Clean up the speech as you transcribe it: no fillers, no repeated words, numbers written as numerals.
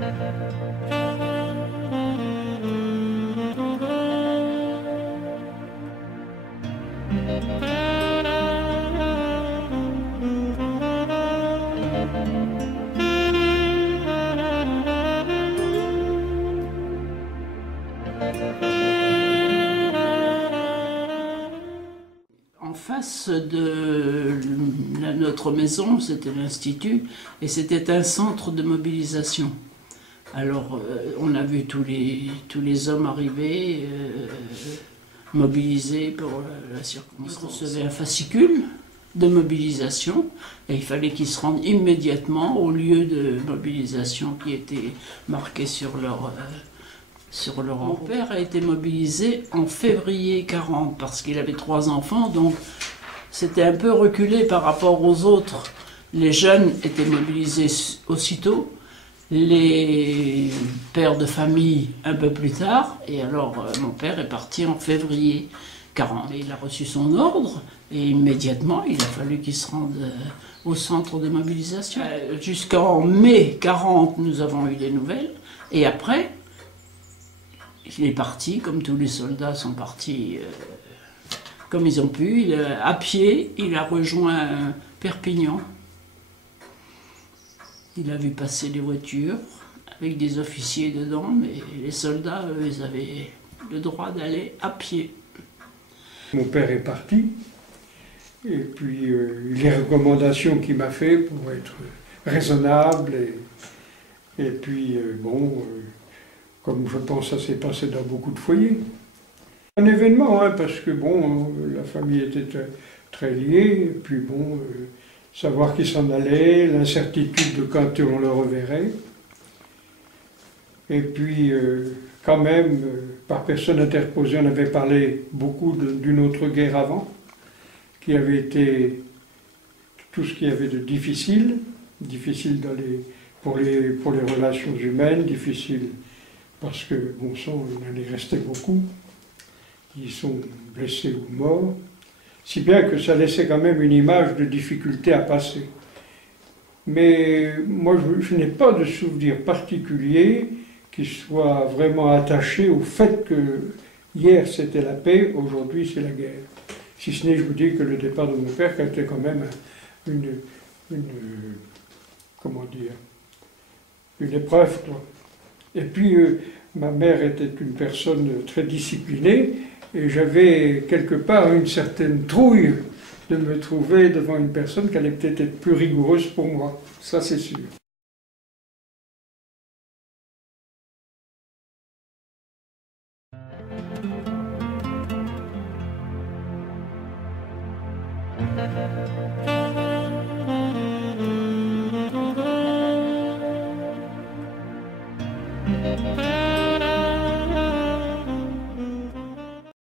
En face de notre maison, c'était l'Institut, et c'était un centre de mobilisation. Alors, on a vu tous les hommes arriver, mobilisés pour la circonstance. Ils recevaient un fascicule de mobilisation, et il fallait qu'ils se rendent immédiatement au lieu de mobilisation qui était marqué sur leur Mon père a été mobilisé en février 40 parce qu'il avait 3 enfants, donc c'était un peu reculé par rapport aux autres. Les jeunes étaient mobilisés aussitôt, les pères de famille un peu plus tard, et alors mon père est parti en février 40. Et il a reçu son ordre et immédiatement il a fallu qu'il se rende au centre de mobilisation. Jusqu'en mai 40, nous avons eu des nouvelles, et après, il est parti, comme tous les soldats sont partis comme ils ont pu. À pied, il a rejoint Perpignan. Il a vu passer les voitures avec des officiers dedans, mais les soldats, eux, ils avaient le droit d'aller à pied. Mon père est parti, et puis les recommandations qu'il m'a fait pour être raisonnable, et puis comme je pense que ça s'est passé dans beaucoup de foyers. Un événement, hein, parce que bon, la famille était très liée, et puis bon, savoir qui s'en allait, l'incertitude de quand on le reverrait. Et puis, quand même, par personne interposée, on avait parlé beaucoup d'une autre guerre avant, qui avait été tout ce qu'il y avait de difficile pour les relations humaines, difficile parce que, bon sang, il en est resté beaucoup qui sont blessés ou morts, si bien que ça laissait quand même une image de difficulté à passer. Mais moi, je n'ai pas de souvenir particulier qui soit vraiment attaché au fait que hier c'était la paix, aujourd'hui c'est la guerre. Si ce n'est, je vous dis que le départ de mon père était quand même comment dire, une épreuve, quoi. Et puis, ma mère était une personne très disciplinée, et j'avais quelque part une certaine trouille de me trouver devant une personne qui allait peut-être être plus rigoureuse pour moi. Ça, c'est sûr.